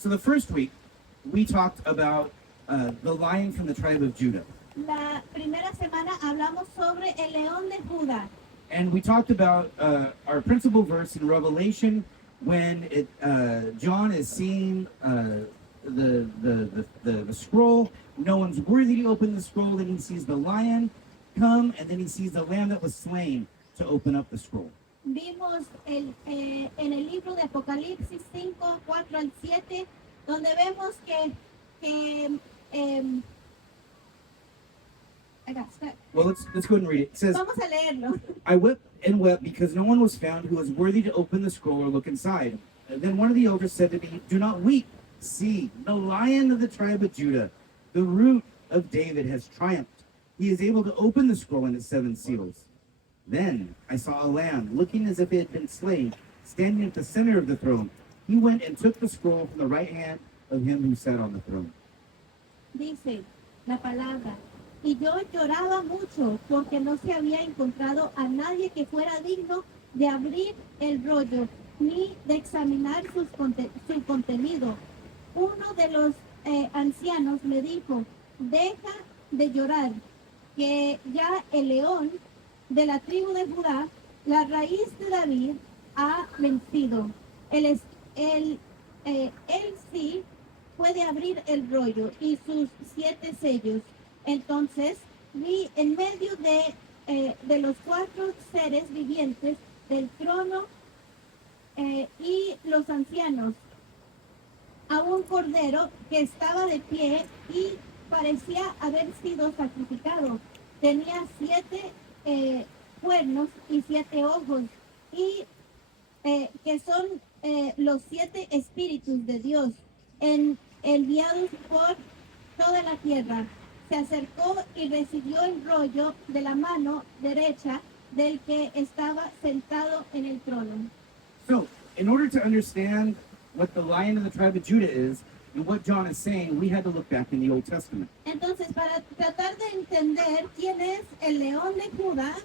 So the first week, we talked about the lion from the tribe of Judah. La primera semana hablamos sobre el león de Judá. And we talked about our principal verse in Revelation when John is seeing the scroll. No one's worthy to open the scroll. Then he sees the lion come, and then he sees the lamb that was slain to open up the scroll. Vimos en el libro de Apocalipsis 5, 4 al 7, donde vemos Well, let's go ahead and read it. It says, vamos a leerlo. I wept and wept because no one was found who was worthy to open the scroll or look inside. And then one of the elders said to me, do not weep. See, the lion of the tribe of Judah, the root of David, has triumphed. He is able to open the scroll and its 7 seals. Then I saw a lamb, looking as if it had been slain, standing at the center of the throne. He went and took the scroll from the right hand of him who sat on the throne. Dice la palabra, y yo lloraba mucho porque no se había encontrado a nadie que fuera digno de abrir el rollo ni de examinar su contenido. Uno de los ancianos me dijo, deja de llorar, que ya el león de la tribu de Judá, la raíz de David, ha vencido. Él sí puede abrir el rollo y sus 7 sellos. Entonces vi en medio de los 4 seres vivientes del trono y los ancianos a un cordero que estaba de pie y parecía haber sido sacrificado. Tenía 7 cuernos y 7 ojos, y que son los 7 espíritus de Dios enviados por toda la tierra. Se acercó y recibió el rollo de la mano derecha del que estaba sentado en el trono. So, in order to understand what the lion of the tribe of Judah is and what John is saying, we had to look back in the Old Testament. Entonces, para tratar de entender quién es el león de Judá,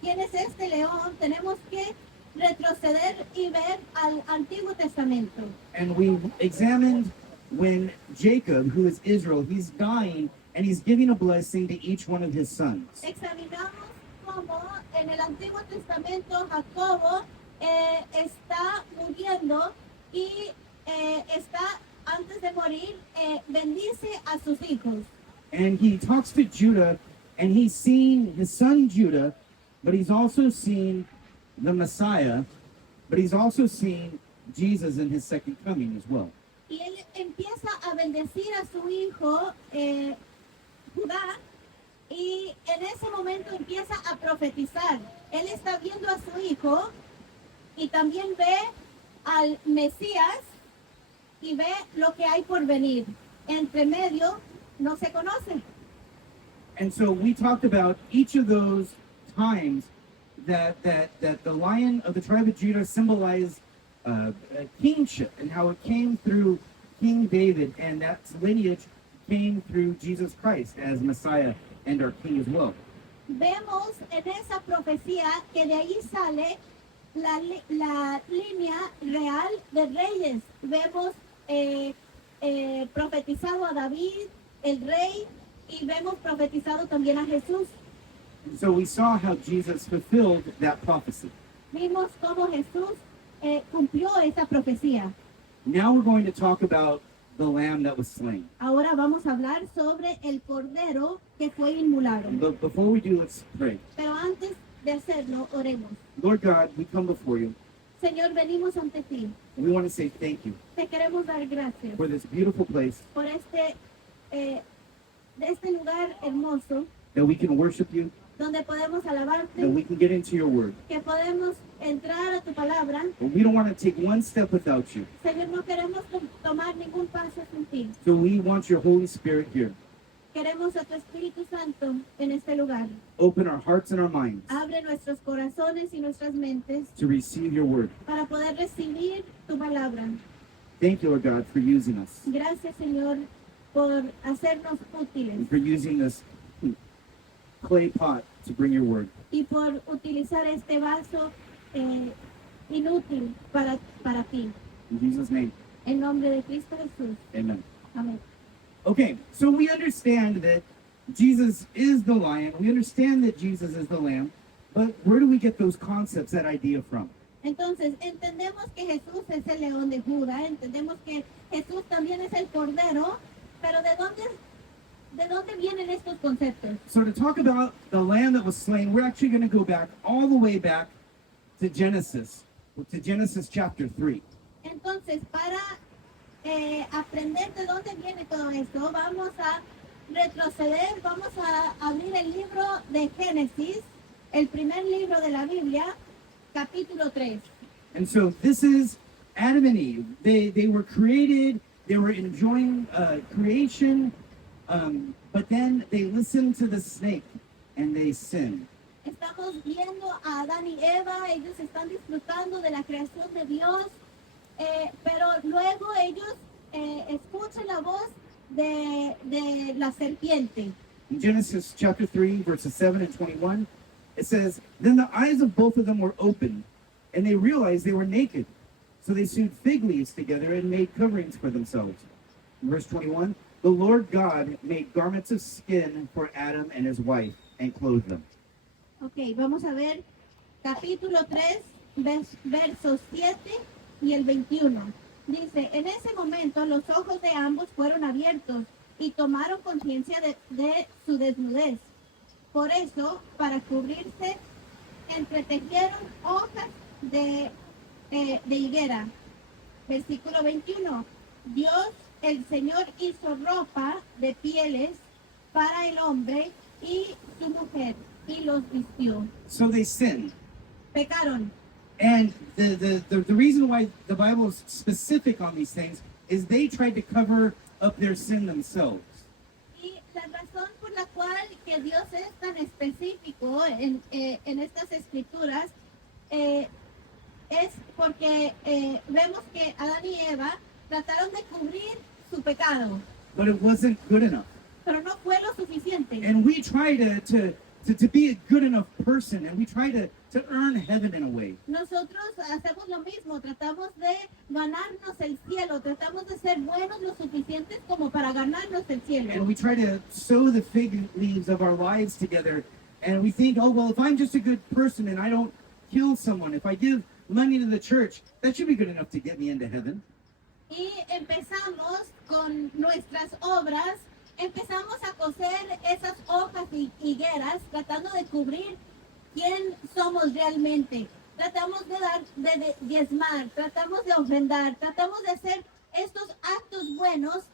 quién es este león, tenemos que retroceder y ver al Antiguo Testamento. And we examined when Jacob, who is Israel, he's dying and he's giving a blessing to each one of his sons. Examinamos cómo en el Antiguo Testamento Jacobo está muriendo y está antes de morir, bendice a sus hijos. And he talks to Judah, and he's seeing his son Judah, but he's also seeing the Messiah, but he's also seeing Jesus in his second coming as well. Y él empieza a bendecir a su hijo Judá, y en ese momento empieza a profetizar. Él está viendo a su hijo y también ve al Mesías y ve lo que hay por venir. Entre medio no se conoce. And so we talked about each of those times that the lion of the tribe of Judah symbolized kingship, and how it came through King David, and that lineage came through Jesus Christ as Messiah and our King as well. Vemos en esa profecía que de ahí sale la línea real de reyes. Vemos profetizado a David, el rey, y vemos profetizado también a Jesús. And so we saw how Jesus fulfilled that prophecy. Vimos cómo Jesús cumplió esa profecía. Now we're going to talk about the lamb that was slain. Ahora vamos a hablar sobre el cordero que fue inmolado. But before we do, let's pray. Pero antes de hacerlo, oremos. Lord God, we come before you. Señor, venimos ante ti. And we want to say thank you Te queremos dar gracias for this beautiful place por de este lugar hermoso that we can worship you, donde podemos alabarte, that we can get into your word. que podemos entrar a tu palabra. But we don't want to take one step without you. Señor, no queremos tomar ningún paso sin ti. So we want your Holy Spirit here. Queremos a tu Espíritu Santo en este lugar. Open our hearts and our minds Abre nuestros corazones y nuestras mentes to receive your word. para poder recibir tu palabra. Thank you, Lord God, for using us Gracias, Señor, por hacernos útiles and for using this clay pot to bring your word. y por utilizar este vaso inútil para ti. In Jesus' name, En nombre de Cristo Jesús. Amen. Amén. Okay, so we understand that Jesus is the lion. We understand that Jesus is the lamb. But where do we get those concepts, that idea from? Entonces, entendemos que Jesús es el león de Judá, entendemos que Jesús también es el cordero, pero de dónde vienen estos conceptos? So to talk about the lamb that was slain, we're actually going to go back all the way back to Genesis chapter 3. Entonces, para aprender de dónde viene todo esto, vamos a retroceder, vamos a abrir el libro de Génesis, el primer libro de la Biblia, capítulo 3. And so this is Adam and Eve. They were created, they were enjoying creation, but then they listened to the snake and they sinned. Estamos viendo a Adán y Eva, ellos están disfrutando de la creación de Dios, pero luego ellos escuchan la voz de la serpiente. In Genesis chapter 3, verses 7 and 21, it says, Then the eyes of both of them were opened, and they realized they were naked. So they sewed fig leaves together and made coverings for themselves. In verse 21, the Lord God made garments of skin for Adam and his wife and clothed them. Ok, vamos a ver capítulo 3, versos 7 y el 21. Dice, en ese momento los ojos de ambos fueron abiertos y tomaron conciencia de su desnudez. Por eso, para cubrirse, entretejieron hojas de higuera. Versículo 21. Dios, el Señor, hizo ropa de pieles para el hombre y su mujer y los vistió. So they sinned. Pecaron. And the reason why the Bible is specific on these things is they tried to cover up their sin themselves. Y la razón por la cual que Dios es tan específico en estas escrituras es porque vemos que Adán y Eva trataron de cubrir su pecado, But it wasn't good enough. pero no fue lo suficiente. And we try to be a good enough person, and we try to earn heaven in a way. Nosotros hacemos lo mismo, tratamos de ganarnos el cielo, tratamos de ser buenos lo suficientes como para ganarnos el cielo. And we try to sew the fig leaves of our lives together, and we think, oh, well, if I'm just a good person and I don't kill someone, if I give money to the church, that should be good enough to get me into heaven. Y empezamos con nuestras obras, empezamos a coser esas hojas y higueras tratando de cubrir quién somos realmente. Tratamos de diezmar, tratamos de ofrendar, tratamos de hacer estos actos buenos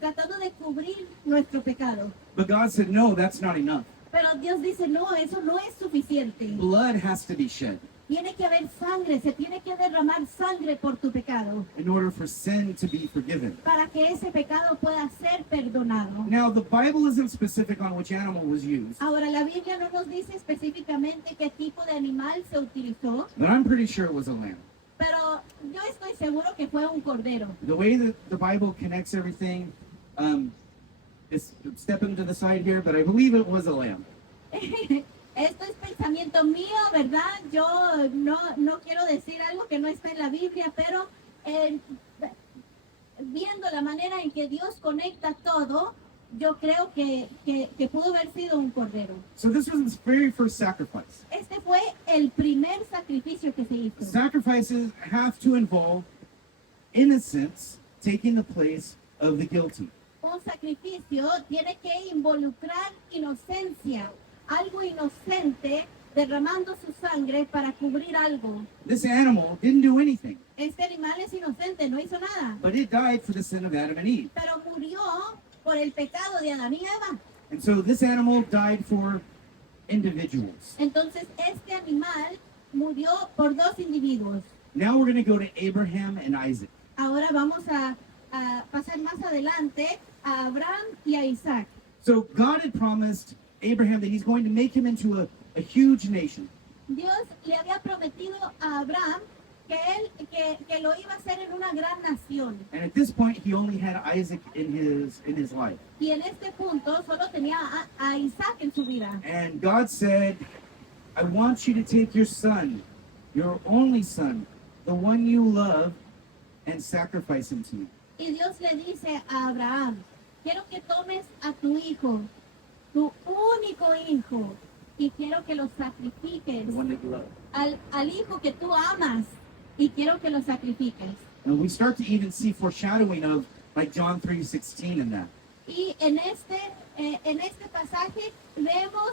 tratando de cubrir nuestro pecado. But God said, no, that's not enough. Pero Dios dice, no, eso no es suficiente. Blood has to be shed Tiene que haber sangre, se tiene que derramar sangre por tu pecado in order for sin to be forgiven. para que ese pecado pueda ser perdonado. Now, the Bible isn't specific on which animal was used, Ahora, la Biblia no nos dice específicamente qué tipo de animal se utilizó, but I'm pretty sure it was a lamb. pero yo estoy seguro que fue un cordero. The way that the Bible connects everything is stepping to the side here, but I believe it was a lamb. Esto es pensamiento mío, ¿verdad? Yo no quiero decir algo que no está en la Biblia, pero viendo la manera en que Dios conecta todo, yo creo que pudo haber sido un cordero. So this was his very first sacrifice. Este fue el primer sacrificio que se hizo. Sacrifices have to involve innocence taking the place of the guilty. Un sacrificio tiene que involucrar inocencia, algo inocente derramando su sangre para cubrir algo. This animal didn't do anything, Este animal es inocente, no hizo nada, but it died for the sin of Adam and Eve. pero murió por el pecado de Adán y Eva. And so this animal died for individuals. Entonces este animal murió por dos individuos. Now we're going to go to Abraham and Isaac. Ahora vamos a pasar más adelante a Abraham y a Isaac. So God had promised Abraham that he's going to make him into a huge nation. Dios le había prometido a Abraham que lo iba a hacer en una gran nación. And at this point, he only had Isaac in his life. Y en este punto solo tenía a Isaac en su vida. And God said, I want you to take your son, your only son, the one you love, and sacrifice him to me. Y Dios le dice a Abraham, quiero que tomes a tu hijo, tu único hijo, y quiero que lo sacrifiques, that you love. al hijo que tú amas, y quiero que lo sacrifiques. And we start to even see foreshadowing of like John 3:16 in that. Y en este pasaje vemos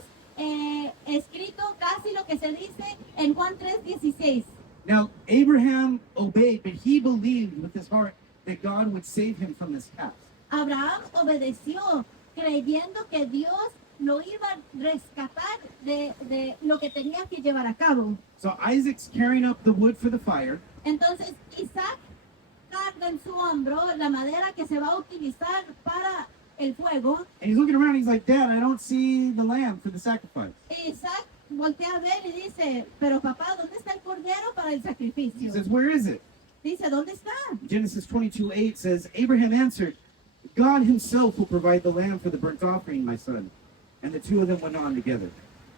escrito casi lo que se dice en Juan 3:16. Now, Abraham obeyed, but he believed with his heart that God would save him from this task. Abraham obedeció creyendo que Dios lo iba a rescatar de lo que tenía que llevar a cabo. So Isaac's carrying up the wood for the fire, Entonces Isaac carga en su hombro la madera que se va a utilizar para el fuego. and he's looking around. He's like, Dad, I don't see the lamb for the sacrifice. Isaac voltea a ver y dice, pero papá, ¿dónde está el cordero para el He sacrificio? says, Where is it? Dice, ¿dónde está? Genesis 22:8 says, Abraham answered, God himself will provide the lamb for the burnt offering, my son. And the two of them went on together.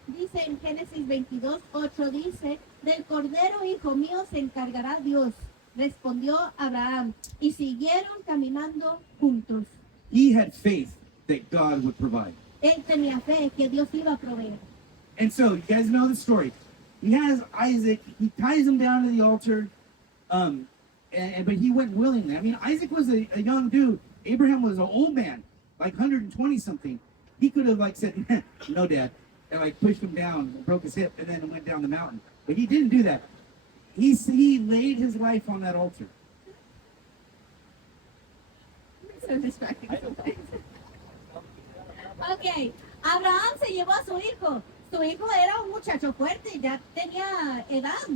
Dice en Génesis 22:8, dice, del cordero, hijo mío, se encargará Dios. Respondió Abraham, y siguieron caminando juntos. He had faith that God would provide. Él tenía fe que Dios iba a proveer. And so, you guys know the story. He has Isaac, he ties him down to the altar, but he went willingly. I mean, Isaac was a young dude. Abraham was an old man, like 120 something. He could have like said, no, Dad, and like pushed him down, broke his hip, and then went down the mountain. But he didn't do that. He laid his life on that altar. Ok, Abraham se llevó a su hijo. Su hijo era un muchacho fuerte, ya tenía edad.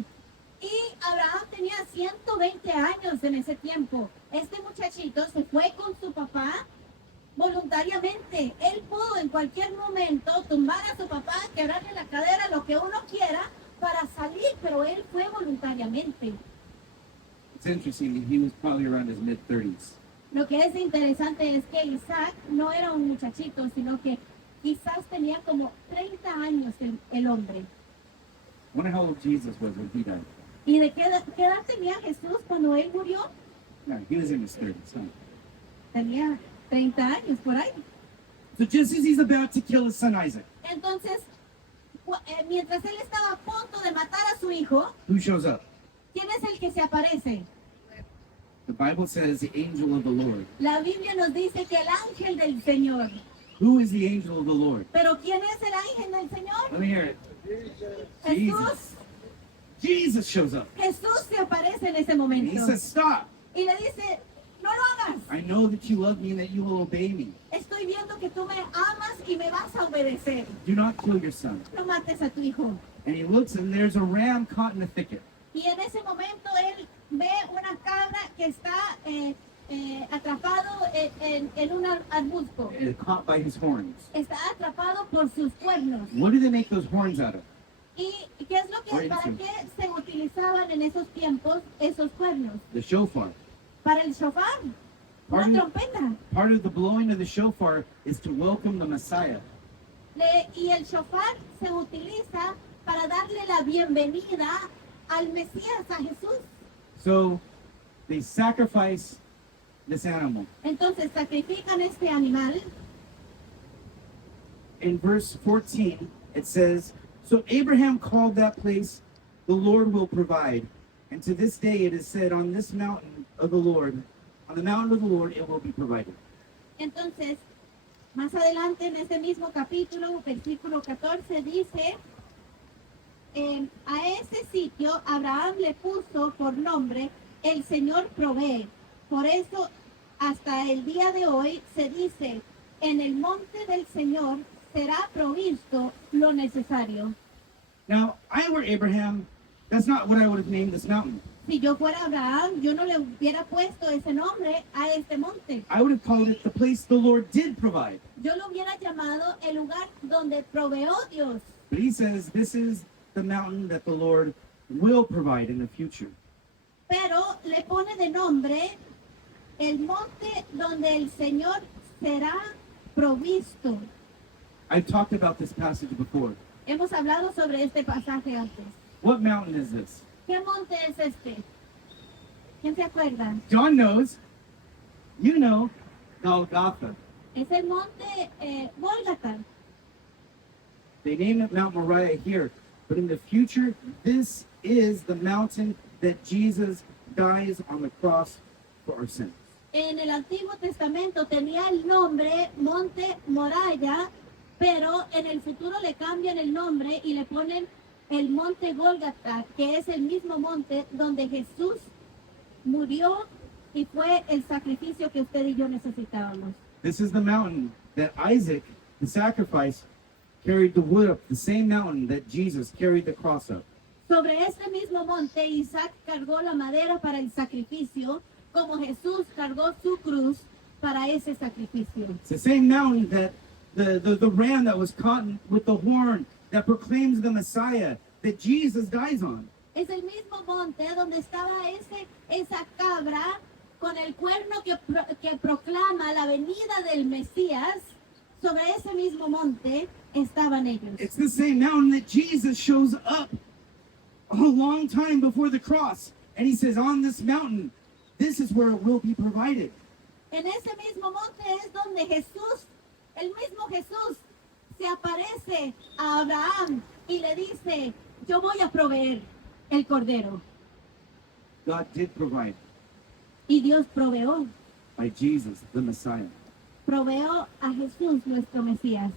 Y Abraham tenía 120 años en ese tiempo. Este muchachito se fue con su papá voluntariamente. Él pudo en cualquier momento tumbar a su papá, quebrarle la cadera, lo que uno quiera, para salir, pero él fue voluntariamente. It's interesting that he was probably around his mid-30s. Lo que es interesante es que Isaac no era un muchachito, sino que quizás tenía como 30 años el hombre. I wonder how old Jesus was when he died. ¿Y de qué edad tenía Jesús cuando él murió? No, he was in his 30s. Huh? Tenía 30 años por ahí. So just as he's about to kill his son Isaac, Entonces, mientras él estaba a punto de matar a su hijo, who shows up? ¿quién es el que se aparece? The Bible says the angel of the Lord. La Biblia nos dice que el ángel del Señor. Who is the angel of the Lord? ¿Pero quién es el ángel del Señor? Let me hear it. Jesús. Jesus shows up. Jesús se aparece en ese And momento. he says, Stop. Y le dice, no lo hagas. I know that you love me and that you will obey me. Estoy viendo que tú me amas y me vas a obedecer. Do not kill your son. No mates a tu hijo. And he looks and there's a ram caught in a thicket. Y en ese momento él ve una cabra que está atrapado en un arbusto. Caught by his horns. Está atrapado por sus cuernos. What do they make those horns out of? ¿Y qué es lo que, Oye, para sí. qué se utilizaban en esos tiempos esos cuernos? The shofar. Para el shofar, una Pardon? trompeta. Part of the blowing of the shofar is to welcome the Messiah. Y el shofar se utiliza para darle la bienvenida al Mesías, a Jesús. So they sacrifice this animal. Entonces sacrifican este animal. In verse 14, it says, So Abraham called that place, the Lord will provide. And to this day it is said, on this mountain of the Lord, on the mountain of the Lord, it will be provided. Entonces, más adelante en este mismo capítulo, versículo 14, dice, a ese sitio Abraham le puso por nombre, el Señor provee. Por eso, hasta el día de hoy se dice, en el monte del Señor será provisto lo necesario. Now, I were Abraham, that's not what I would have named this mountain. Si yo fuera Abraham, yo no le hubiera puesto ese nombre a este monte. I would have called it the place the Lord did provide. Yo lo hubiera llamado el lugar donde proveó Dios. But he says this is the mountain that the Lord will provide in the future. Pero le pone de nombre el monte donde el Señor será provisto. I've talked about this passage before. Hemos hablado sobre este pasaje antes. What mountain is this? ¿Qué monte es este? ¿Quién se acuerda? John knows. You know. Golgotha. Es el monte Gólgata. They name it Mount Moriah here. But in the future, this is the mountain that Jesus dies on the cross for our sins. En el Antiguo Testamento tenía el nombre Monte Moriah, pero en el futuro le cambian el nombre y le ponen el Monte Gólgata, que es el mismo monte donde Jesús murió y fue el sacrificio que usted y yo necesitábamos. This is the mountain that Isaac, the sacrifice, carried the wood up, the same mountain that Jesus carried the cross up. Sobre este mismo monte, Isaac cargó la madera para el sacrificio, como Jesús cargó su cruz para ese sacrificio. It's the same mountain that the ram that was caught with the horn that proclaims the Messiah that Jesus dies on. Es el mismo monte donde estaba esa cabra con el cuerno que proclama la venida del Mesías. Sobre ese mismo monte estaban ellos. It's the same mountain that Jesus shows up a long time before the cross. And he says, on this mountain, this is where it will be provided. En ese mismo monte es donde Jesús, el mismo Jesús, se aparece a Abraham y le dice, yo voy a proveer el cordero. God did provide Y Dios proveó by Jesus, the Messiah. a Jesús nuestro Mesías.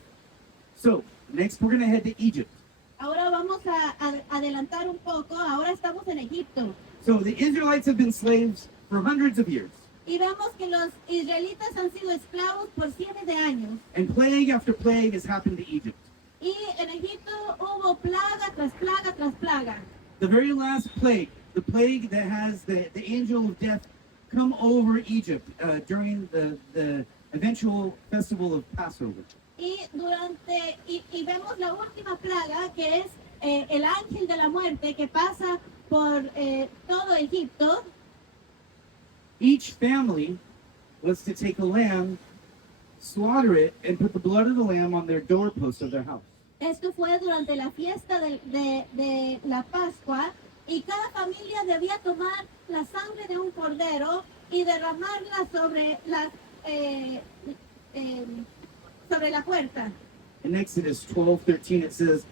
So, next we're going to head to Egypt. Ahora vamos a adelantar un poco, ahora estamos en Egipto. So, the Israelites have been slaves for hundreds of years. Y vemos que los israelitas han sido esclavos por cientos de años. And plague after plague has happened to Egypt. Y en Egipto hubo plaga tras plaga tras plaga. The very last plague, the plague that has the angel of death come over Egypt during the eventual festival of Passover. Y vemos la última plaga, que es el ángel de la muerte que pasa por todo Egipto. Each family was to take a lamb, slaughter it, and put the blood of the lamb on their doorpost of their house. Esto fue durante la fiesta de la Pascua, y cada familia debía tomar la sangre de un cordero y derramarla sobre la puerta. In Exodus 12:13 it says,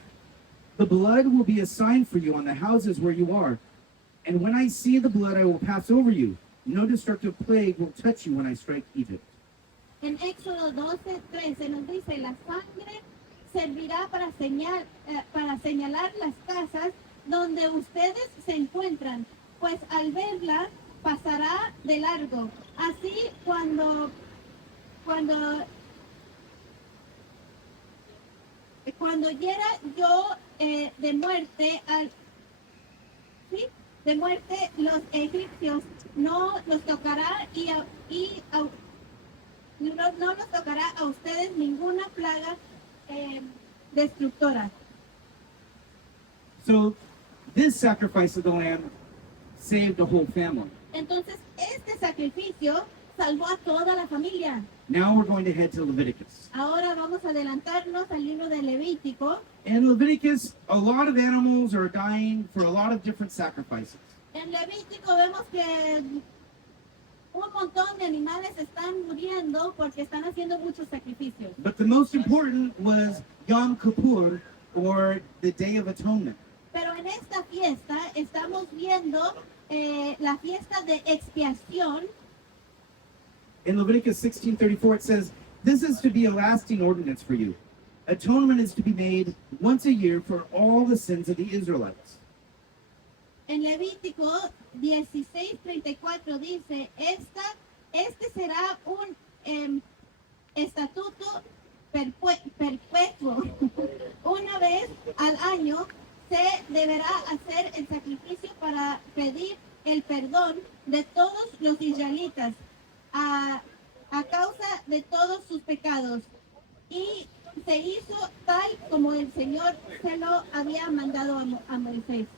"The blood will be a sign for you on the houses where you are, and when I see the blood I will pass over you. No destructive plague will touch you when I strike Egypt." En Éxodo 12:13 nos dice, la sangre servirá para señalar las casas donde ustedes se encuentran, pues al verla pasará de largo. Así cuando hiera yo de muerte los egipcios, no los tocará no los tocará a ustedes ninguna plaga destructora. So this sacrifice of the lamb saved the whole family. Entonces este sacrificio salvó a toda la familia. Now we're going to head to Leviticus. Ahora vamos a adelantarnos al libro de Levítico. In Leviticus, a lot of animals are dying for a lot of different sacrifices. En Levítico vemos que un montón de animales están muriendo porque están haciendo muchos sacrificios. But the most important was Yom Kippur, or the Day of Atonement. Pero en esta fiesta estamos viendo la fiesta de expiación. In Leviticus 16:34 it says, "This is to be a lasting ordinance for you. Atonement is to be made once a year for all the sins of the Israelites." En Levítico 16:34 dice, este será un estatuto perpetuo. Una vez al año se deberá hacer el sacrificio para pedir el perdón de todos los israelitas a causa de todos sus pecados. Y se hizo tal como el Señor se lo había mandado a Moisés.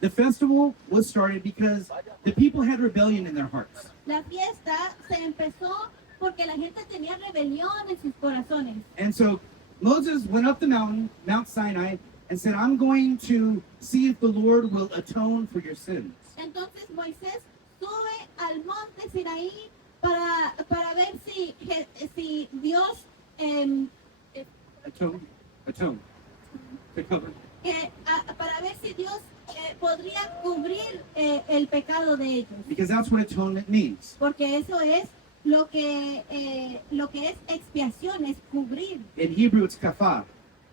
The festival was started because the people had rebellion in their hearts. La fiesta se empezó porque la gente tenía rebelión en sus corazones. And so Moses went up the mountain, Mount Sinai, and said, "I'm going to see if the Lord will atone for your sins." Entonces Moisés sube al monte Sinaí para ver si Dios Atone. To cover. para ver si Dios podría cubrir el pecado de ellos, Because that's what atonement means. porque eso es lo que es expiación, es cubrir. In Hebrew, it's kafah,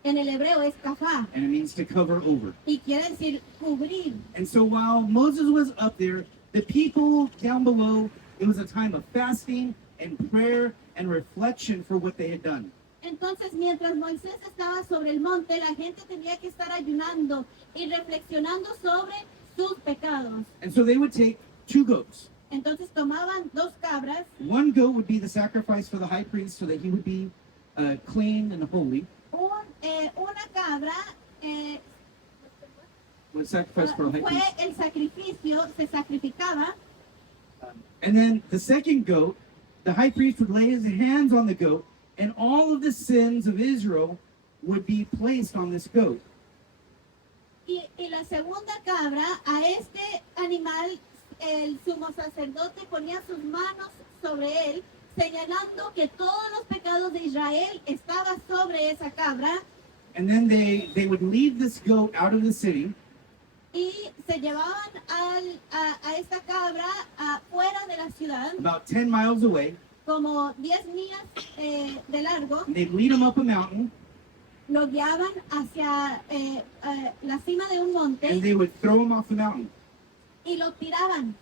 En el hebreo es kafá and it means to cover over. y quiere decir cubrir. And so while Moses was up there, the people down below, it was a time of fasting and prayer and reflection for what they had done. Entonces, mientras Moisés estaba sobre el monte, la gente tenía que estar ayunando y reflexionando sobre sus pecados. And so they would take 2 goats. Entonces tomaban 2 cabras. One goat would be the sacrifice for the high priest so that he would be clean and holy. Una cabra Was sacrifice for the high fue priest. el sacrificio, se sacrificaba. And then the second goat, the high priest would lay his hands on the goat, and all of the sins of Israel would be placed on this goat. Y la segunda cabra, a este animal, el sumo sacerdote ponía sus manos sobre él, señalando que todos los pecados de Israel estaban sobre esa cabra, And then they would lead this goat out of the city, y se llevaban a esta cabra fuera de la ciudad, about 10 miles away, como 10 millas de largo, and they'd lead him up a mountain, lo guiaban hacia la cima de un and monte they would throw him off the mountain y lo tiraban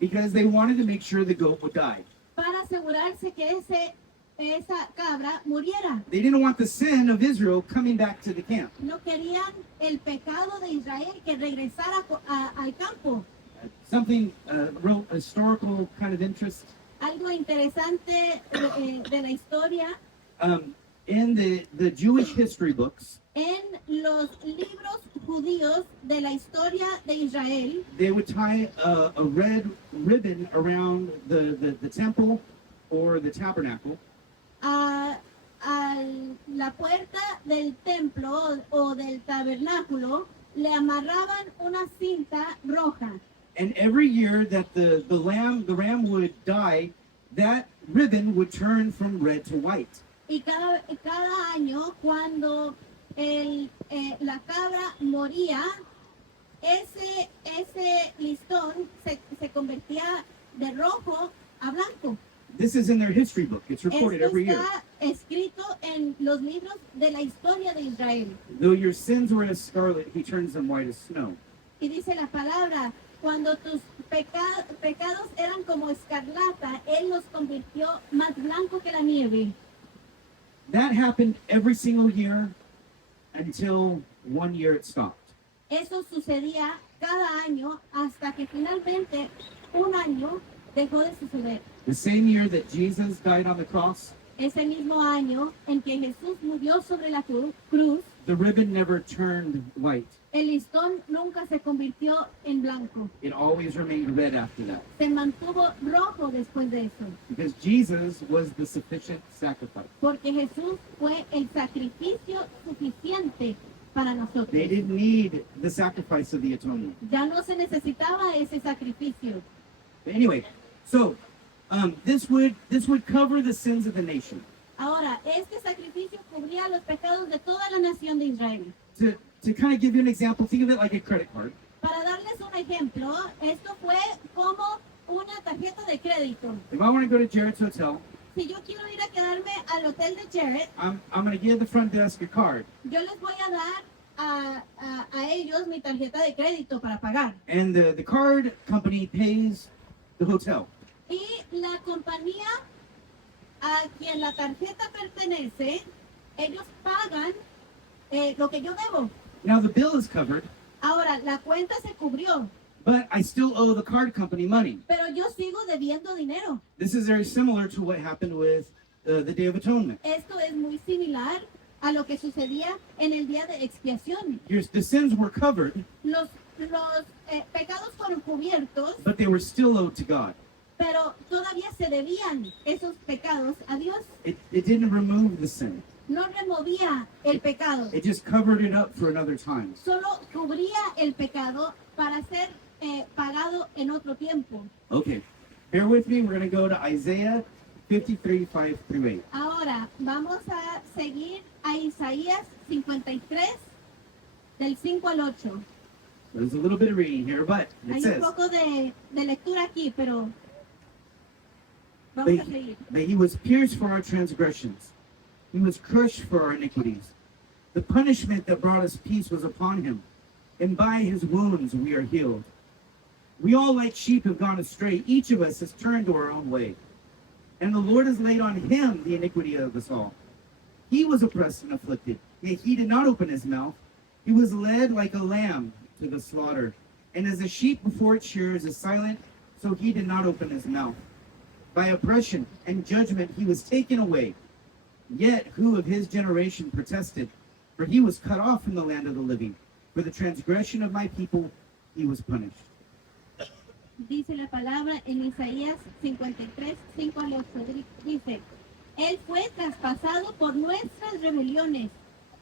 because they wanted to make sure the goat would die. para asegurarse que esa cabra muriera. They didn't want the sin of Israel coming back to the camp. No querían el pecado de Israel que regresara al campo. Something real historical kind of interest. Algo interesante de la historia, In the Jewish history books, en los libros judíos de la historia de Israel, they would tie a red ribbon around the temple or the tabernacle, a la puerta del templo o del tabernáculo le amarraban una cinta roja. and every year that the ram would die, that ribbon would turn from red to white. Y cada año, cuando la cabra moría, ese listón se convertía de rojo a blanco. This is in their history book. It's Esto recorded every year. está escrito en los libros de la historia de Israel. Though your sins were as scarlet, he turns them white as snow. Y dice la palabra, cuando tus pecados eran como escarlata, Él los convirtió más blanco que la nieve. That happened every single year until one year it stopped. Eso sucedía cada año hasta que finalmente un año dejó de suceder. The same year that Jesus died on the cross, Ese mismo año en que Jesús murió sobre la cruz, the ribbon never turned white. el listón nunca se convirtió en blanco. It always remained red after that. Se mantuvo rojo después de eso. Because Jesus was the sufficient sacrifice. Porque Jesús fue el sacrificio suficiente para nosotros. They didn't need the sacrifice of the atonement. Ya no se necesitaba ese sacrificio. But anyway, so this would cover the sins of the nation. Ahora, este sacrificio cubría los pecados de toda la nación de Israel. To kind of give you an example, think of it like a credit card. Para darles un ejemplo, esto fue como una tarjeta de crédito. If I want to go to Jared's hotel, Si yo quiero ir a quedarme al hotel de Jared, I'm going to give the front desk a card, yo les voy a dar a ellos mi tarjeta de crédito para pagar. and the card company pays the hotel. Y la compañía a quien la tarjeta pertenece, ellos pagan lo que yo debo. Now the bill is covered, Ahora, la cuenta se cubrió, but I still owe the card company money. pero yo sigo debiendo dinero. This is very similar to what happened with the Day of Atonement. Esto es muy similar a lo que sucedía en el día de expiación. The sins were covered, Los pecados fueron cubiertos, but they were still owed to God. pero todavía se debían esos pecados a Dios. It didn't remove the sin. No removía el pecado, It just covered it up for another time. solo cubría el pecado para ser pagado en otro tiempo. Okay, bear with me. We're going to go to Isaiah 53, 5 through 8. Ahora vamos a seguir a Isaías 53, del 5 al 8. There's a little bit of reading here, but it Hay un says poco de lectura aquí, pero vamos a that seguir. he was pierced for our transgressions, he was crushed for our iniquities. The punishment that brought us peace was upon him, and by his wounds we are healed. We all like sheep have gone astray, each of us has turned to our own way. And the Lord has laid on him the iniquity of us all. He was oppressed and afflicted, yet he did not open his mouth. He was led like a lamb to the slaughter, and as a sheep before its shearers is silent, so he did not open his mouth. By oppression and judgment he was taken away. Yet who of his generation protested? For he was cut off from the land of the living. For the transgression of my people he was punished. Dice la palabra en Isaías 53, 5 al 8. Dice, Él fue traspasado por nuestras rebeliones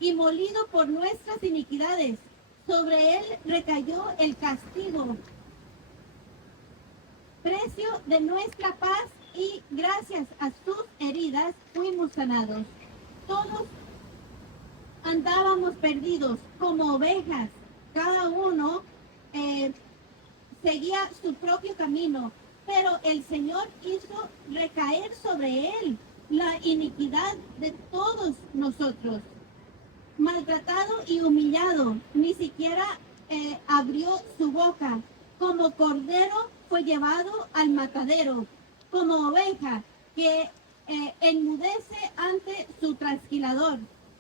y molido por nuestras iniquidades. Sobre Él recayó el castigo, precio de nuestra paz, y gracias a sus heridas fuimos sanados. Todos andábamos perdidos como ovejas, cada uno seguía su propio camino, pero el Señor hizo recaer sobre él la iniquidad de todos nosotros. Maltratado y humillado, ni siquiera abrió su boca. Como cordero fue llevado al matadero, como oveja que enmudece ante su trasquilador,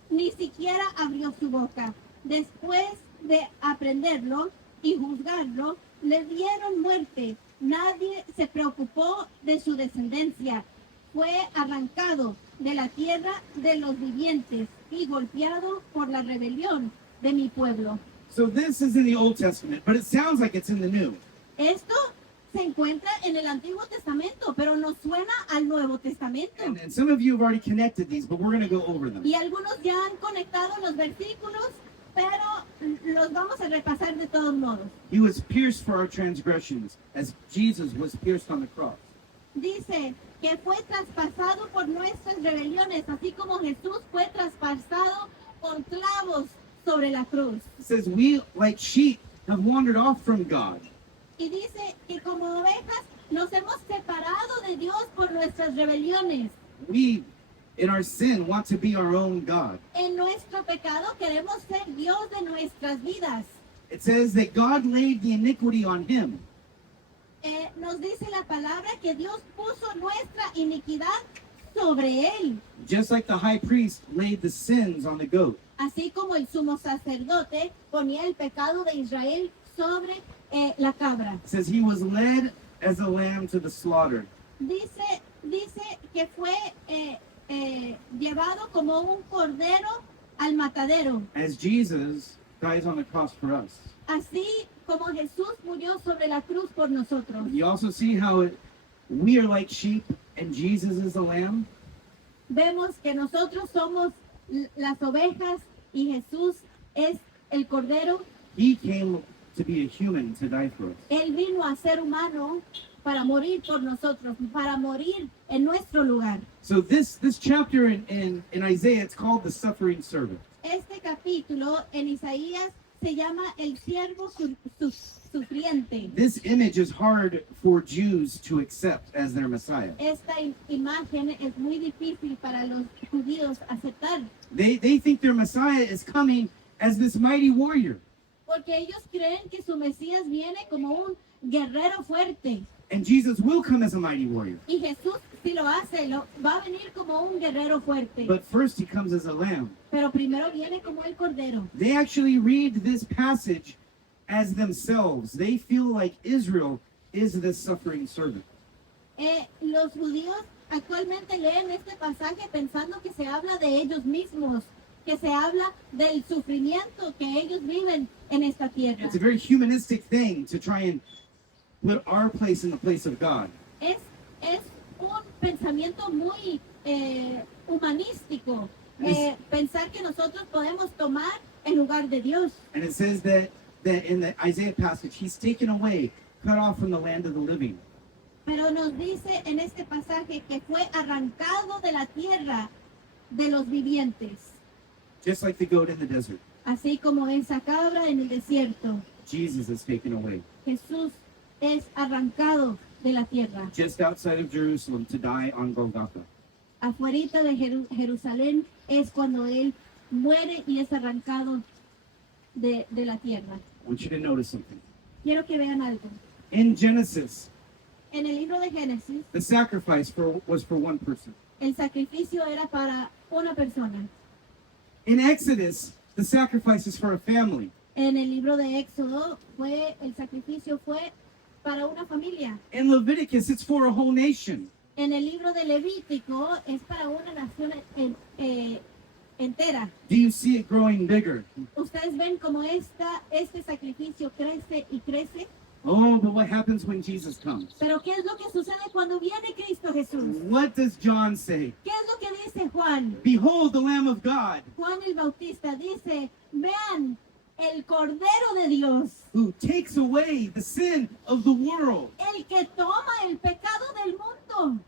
ni siquiera abrió su boca. Después de aprenderlo y juzgarlo, le dieron muerte. Nadie se preocupó de su descendencia. Fue arrancado de la tierra de los vivientes y golpeado por la rebelión de mi pueblo. So this is in the Old Testament, but it sounds like it's in the New. Esto se encuentra en el Antiguo Testamento, pero nos suena al Nuevo Testamento. And some of you have already connected these, but we're going to go over them. Y algunos ya han conectado los versículos, pero los vamos a repasar de todos modos. He was pierced for our transgressions, as Jesus was pierced on the cross. Dice que fue traspasado por nuestras rebeliones, así como Jesús fue traspasado por clavos sobre la cruz. It says, we, like sheep, have wandered off from God. Y dice que como ovejas nos hemos separado de Dios por nuestras rebeliones. We, in our sin, want to be our own God. En nuestro pecado queremos ser Dios de nuestras vidas. It says that God laid the iniquity on him. Nos dice la palabra que Dios puso nuestra iniquidad sobre él, Just like the high priest laid the sins on the goat. así como el sumo sacerdote ponía el pecado de Israel sobre la cabra. It says he was led as a lamb to the slaughter. Dice que fue llevado como un cordero al matadero, As Jesus dies on the cross for us. así como Jesús murió sobre la cruz por nosotros. You also see how we are like sheep and Jesus is the lamb. Vemos que nosotros somos las ovejas y Jesús es el cordero. He came to be a human to die for us. Él vino a ser humano para morir por nosotros, para morir en nuestro lugar. So this chapter in Isaiah, it's called the suffering servant. Este capítulo en Isaías se llama el siervo sufriente. This image is hard for Jews to accept as their Messiah. Esta imagen es muy difícil para los judíos aceptar, They think their Messiah is coming as this mighty warrior. porque ellos creen que su Mesías viene como un guerrero fuerte. And Jesus will come as a mighty warrior. Y Jesús, si lo hace, va a venir como un guerrero fuerte. But first he comes as a lamb. Pero primero viene como el cordero. They actually read this passage as themselves. They feel like Israel is the suffering servant. Los judíos actualmente leen este pasaje pensando que se habla de ellos mismos, que se habla del sufrimiento que ellos viven en esta tierra. It's a very humanistic thing to try and put our place in the place of God. Es un pensamiento muy humanístico, pensar que nosotros podemos tomar el lugar de Dios. And it says that that in the Isaiah passage, he's taken away, cut off from the land of the living. Pero nos dice en este pasaje que fue arrancado de la tierra de los vivientes, Just like the goat in the desert, así como esa cabra en el desierto. Jesus is taken away, Jesús es arrancado de la tierra. just outside of Jerusalem to die on Golgotha. Afuerita de Jerusalén es cuando él muere y es arrancado de la tierra. I want you to notice something. Quiero que vean algo. In Genesis, En el libro de Génesis, the sacrifice was for one person. el sacrificio era para una persona. In Exodus, the sacrifice is for a family. En el libro de Éxodo el sacrificio fue para una familia. In Leviticus, it's for a whole nation. En el libro de Levítico es para una nación entera. Do you see it growing bigger? Ustedes ven cómo este sacrificio crece y crece. Oh, but what happens when Jesus comes? Pero ¿qué es lo que sucede cuando viene Cristo Jesús? What does John say? ¿Qué es lo que dice Juan? Behold the Lamb of God Juan el Bautista dice, vean el Cordero de Dios, who takes away the sin of the world. el que toma el pecado del mundo.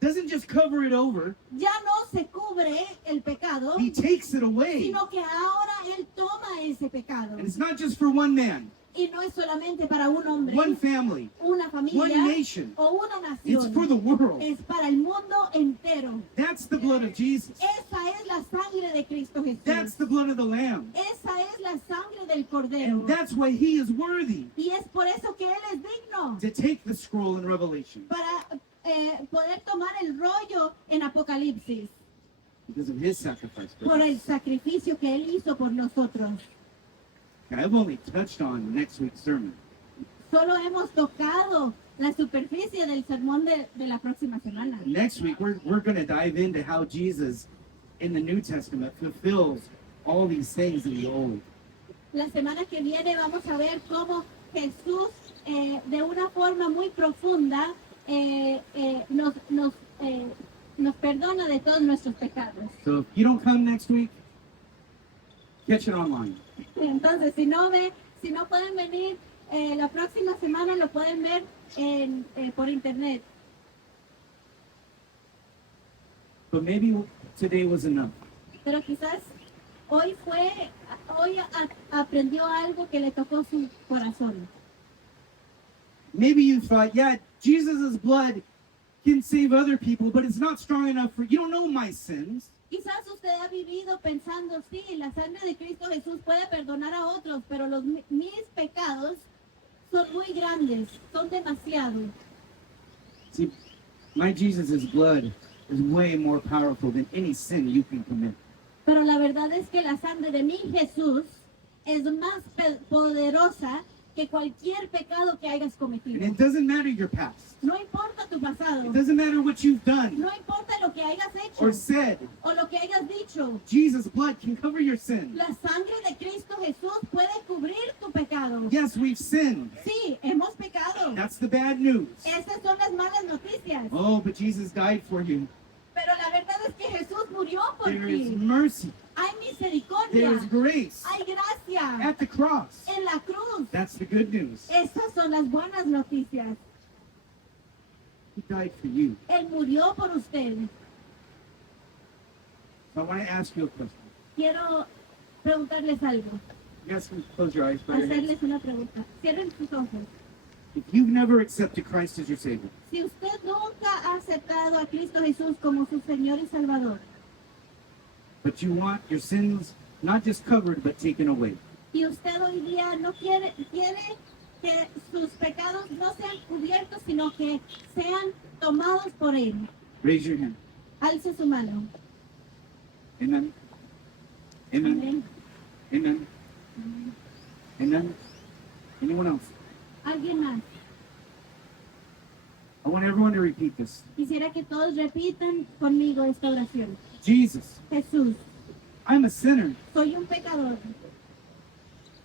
Doesn't just cover it over, Ya no se cubre el pecado, he takes it away. sino que ahora Él toma ese pecado. And it's not just for one man, Y no es solamente para un hombre, one family, una one familia nation. o una It's for nación. the world. Es para el mundo entero. That's the blood of Jesus. Esa es la sangre de Cristo That's Jesús. the blood of the Lamb. Esa es la sangre del Cordero. And that's why he is worthy Y es por eso que Él es digno to take the scroll in Revelation para poder tomar el rollo en Apocalipsis because of his sacrifice. for por el us. sacrificio que Él hizo por nosotros. I've only touched on next week's sermon. Solo hemos tocado la superficie del sermón de la próxima semana. Next week, we're going to dive into how Jesus in the New Testament fulfills all these things in the Old. La semana que viene vamos a ver cómo Jesús de una forma muy profunda nos perdona de todos nuestros pecados. So if you don't come next week, catch it online. Entonces, si no pueden venir la próxima semana, lo pueden ver por internet. But maybe today was enough. Pero quizás hoy aprendió algo que le tocó su corazón. Maybe you thought, yeah, Jesus' blood can save other people, but it's not strong enough for you. Don't know my sins. Quizás usted ha vivido pensando, sí, la sangre de Cristo Jesús puede perdonar a otros, pero mis pecados son muy grandes, son demasiados. See, my Jesus' blood is way more powerful than any sin you can commit. Pero la verdad es que la sangre de mi Jesús es más poderosa que cualquier pecado que hayas And cometido. it doesn't matter your past. No importa tu pasado, It doesn't matter what you've done no importa lo que hayas hecho or said. o lo que hayas dicho. Jesus' blood can cover your sin. La sangre de Cristo Jesús puede cubrir tu pecado. Yes, we've sinned. Sí, hemos pecado. That's the bad news. Esas son las malas noticias. Oh, but Jesus died for you. Pero la verdad es que Jesús murió por There is ti. mercy. Hay There misericordia. is grace Hay gracia at the cross. en la cruz. That's the good news. Estas son las buenas noticias. He died for you. Él murió por usted. So I want to ask you a question. Quiero preguntarles algo, You guys can close your eyes, bow your heads. hacerles una pregunta. Cierren sus ojos. If you've never accepted Christ as your Savior, Si usted nunca ha aceptado a Cristo Jesús como su Señor y Salvador, but you want your sins not just covered, but taken away, y usted hoy día no quiere que sus pecados no sean cubiertos, sino que sean tomados por Él, raise your hand. alce su mano. Amen. Amen. Amén. Amen. Amen. Anyone else? ¿Alguien más? I want everyone to repeat this. Quisiera que todos repitan conmigo esta oración. Jesus, Jesús, I'm a sinner. soy un pecador.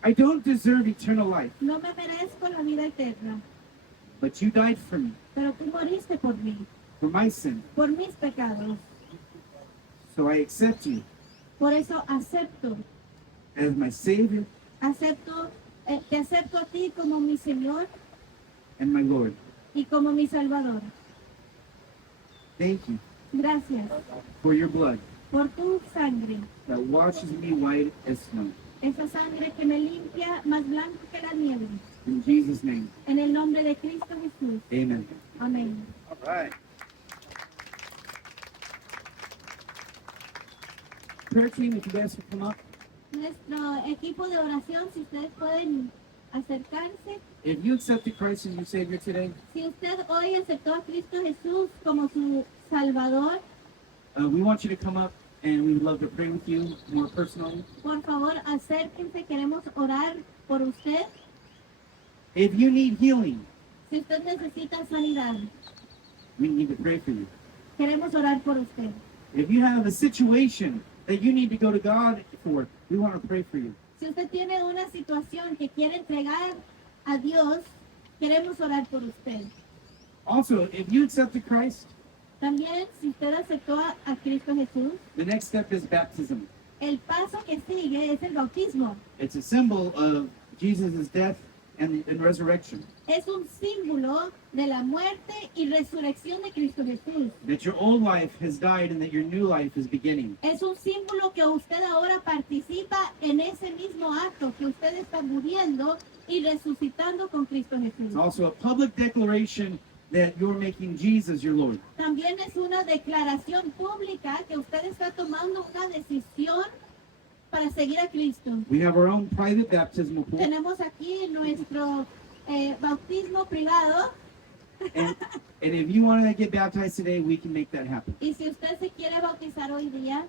I don't deserve eternal life, No me merezco la vida eterna, but you died for me, pero tú moriste por mí, for my sin. por mis pecados. So I accept you Por eso acepto as my Savior Te acepto a ti como mi Señor and my Lord. y como mi Salvador. Thank you Gracias for your blood por tu sangre, that washes me white as snow. esa sangre que me limpia más blanco que la nieve. In Jesus' name, En el nombre de Cristo Jesús. amen. Amén. All right. Prayer team, if you guys would come up. Nuestro equipo de oración, si ustedes pueden acercarse. If you accepted Christ as your Savior today, Si usted hoy aceptó a Cristo Jesús como su Salvador, we want you to come up and we would love to pray with you more personally. por favor acérquense, queremos orar por usted. If you need healing, Si usted necesita sanidad, we need to pray for you. queremos orar por usted. If you have a situation that you need to go to God for, we want to pray for you. Si usted tiene una situación que quiere entregar a Dios, queremos orar por usted. Also, if you accepted Christ, También, si usted aceptó a Cristo Jesús, the next step is baptism. el paso que sigue es el bautismo. It's a symbol of Jesus' death and resurrection. Es un símbolo de la muerte y resurrección de Cristo Jesús. That your old life has died and that your new life is beginning. Es un símbolo que usted ahora participa en ese mismo acto, que usted está muriendo y resucitando con Cristo Jesús. It's also a public declaration that you're making Jesus your Lord. También es una declaración pública que usted está tomando una decisión para seguir a Cristo. We have our own private baptismal pool. Tenemos aquí nuestro bautismo privado And if you want to get baptized today, we can make that happen. y si usted se quiere bautizar hoy día,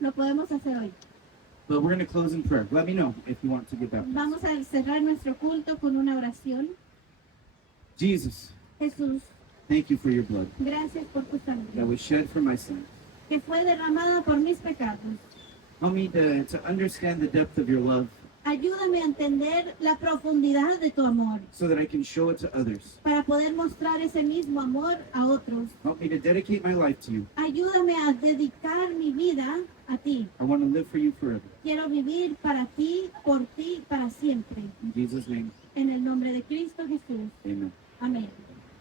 lo podemos hacer hoy. But we're going to close in prayer. Let me know if you want to get baptized. Vamos a cerrar nuestro culto con una oración. Jesus, Jesús, thank you for your blood gracias por tu that sangre was shed for my sins. que fue derramada por mis pecados. Help me to understand the depth of your love Ayúdame a entender la profundidad de tu amor so that I can show it to others. para poder mostrar ese mismo amor a otros. Help me to dedicate my life to you. Ayúdame a dedicar mi vida a ti. I want to live for you forever. Quiero vivir para ti, por ti, para siempre. In Jesus' name, En el nombre de Cristo Jesús. amen. Amén.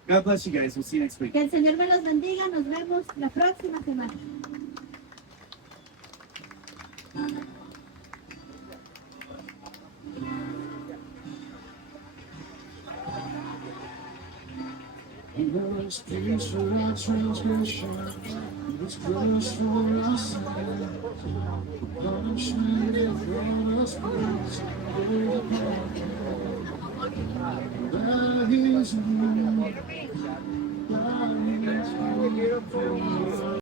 God bless you guys. We'll see you next week. Que el Señor me los bendiga. Nos vemos la próxima semana. He was peace for our transgression, He was crushed for our sin. The punishment that brought us peace, bore upon Him. By His wounds, by